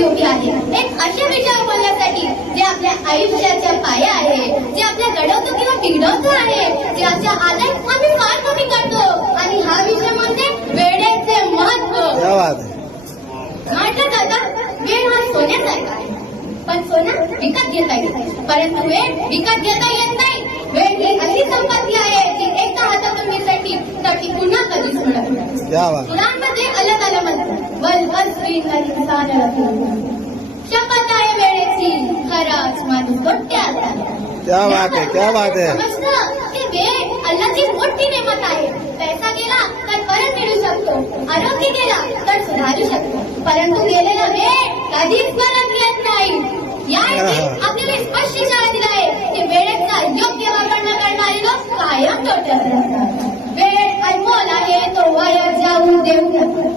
व्यक्ती उभी आहे एक अशा विषयावर बोलण्यासाठी जे आपल्या आयुष्याच्या पाया आहे, जे आपल्या घडवतो किंवा बिघडवतो आहे, ज्याचा आदर आम्ही फार कमी करतो. आणि हा विषय म्हणजे वेळेचे महत्व. म्हटलं जातं वेळ हा सोन्यासारखा आहे, पण सोनं विकत घेता येते, परंतु वेळ विकत घेता येत नाही. वेळ ही अशी संपत्ती आहे जी एकदा हातातून मिळाली तर ती पुन्हा कधीच मिळत नाही. कुराणमध्ये अल्लाह ताला म्हणतात वल अस्री इंसान लफी शपथ आहे वेळेची, खराच माणूस तोट्यात आहे. क्या बात है, क्या बात है. समजलं की वेळ अल्लाची मोठी नेमत आहे. पैसा गेला तर परत मिळू शकतो, आरोग्य गेला तर सुधारू शकतो, परंतु गेलेला वेळ कधीच परत येत नाही. या आपल्याला स्पष्ट इशारा दिला आहे की वेळेचा योग्य वापर न करणारे लोक कायम तोट्यात राहतात. वेळ अनमोल आहे, तो वाया जाऊ देऊ नका.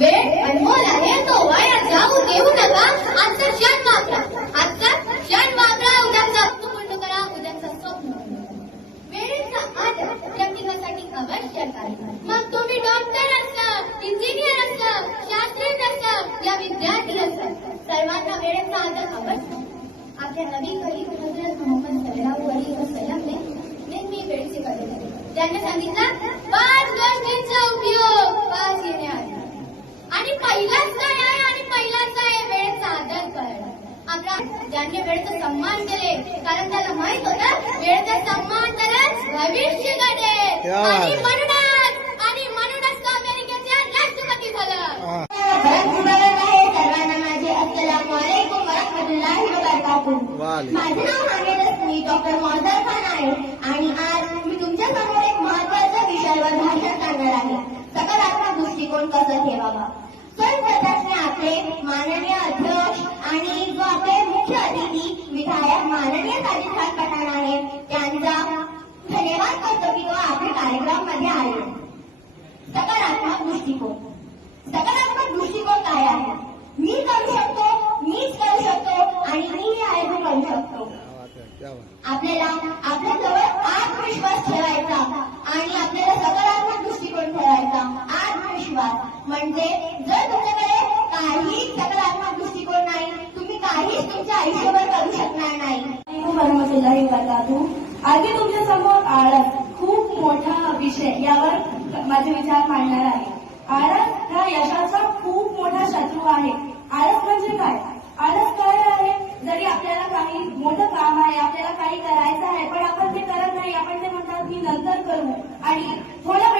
वेळ अनमोल आहे, तो वाया जाऊ देऊ नका. आजचा क्षण वापरा, आजचा क्षण वापरा, उद्याचा पूर्ण करा, उद्याचा स्वप्न. वेळेचा आदर प्रत्येकासाठी आवश्यक आहे. मग तुम्ही डॉक्टर असा, इंजिनियर असा, शास्त्रज्ञ असा या विद्यार्थी असा, सर्वांना वेळेचा आदर आवश्यक. आपल्या नबी करीम हजरत मोहम्मद सल्लल्लाहु अलैहि वसल्लम नेहमी वेळेची कदर केली. त्यांनी सांगितलं 5 गोष्टींचा उपयोग 5 येणे आहे, आणि पहिलाच काय आहे, आणि पहिलाच आहे वेळेचा आदर करणं. आपला ज्यांनी वेळेचा सन्मान केले, कारण त्याला माहित होतं वेळेचा सन्मान तरच भविष्य घडेल. आणि म्हणूनच तो अमेरिकेचे राष्ट्रपती झाला. सर्वांना माझे अस्सलामु अलैकुम व रहमतुल्लाहि व बरकातुहू. माझे नाव हामिद अस्मी डॉक्टर मौजर खान आहे, आणि आज मी तुमच्या समोर एक महत्त्वाच्या विषयावर भाषण करणार आहे. सकारात्मक दृष्टिकोन कसा ठेवावा. सर्वप्रथम आपले माननीय अध्यक्ष आणि जो आपले मुख्य अतिथी विधायक माननीय साजिद खान पठाण आहे, त्यांचा धन्यवाद करतो की तो आपल्या कार्यक्रमामध्ये आले. सकारात्मक दृष्टिकोन. सकारात्मक दृष्टिकोन काय आहे? मी करू शकतो, मीच करू शकतो, आणि मी हे आहे तो करू शकतो. आपल्याला आपल्याजवळ आत्मविश्वास ठेवायचा आणि आपल्याला सकारात्मक दृष्टिकोन ठेवायचा. आत्मविश्वास म्हणजे जर तुमच्याकडे काही सकारात्मक दृष्टिकोन नाही, तुम्ही काहीच तुमच्या आयुष्यभर करू शकणार नाही. रहमतुल्लाहि व बरकातुहू. आधी तुमच्या समोर आळस खूप मोठा विषय यावर माझे विचार मांडणार आहे. आळस हा यशाचा खूप मोठा शत्रू आहे. आळस म्हणजे काय? आळस काय आहे? जरी आपल्याला काही मोठं काम आहे, आपल्याला काही करायचं आहे, पण आपण ते करत नाही. आपण ते म्हणतात मी नंतर करू, आणि थोडा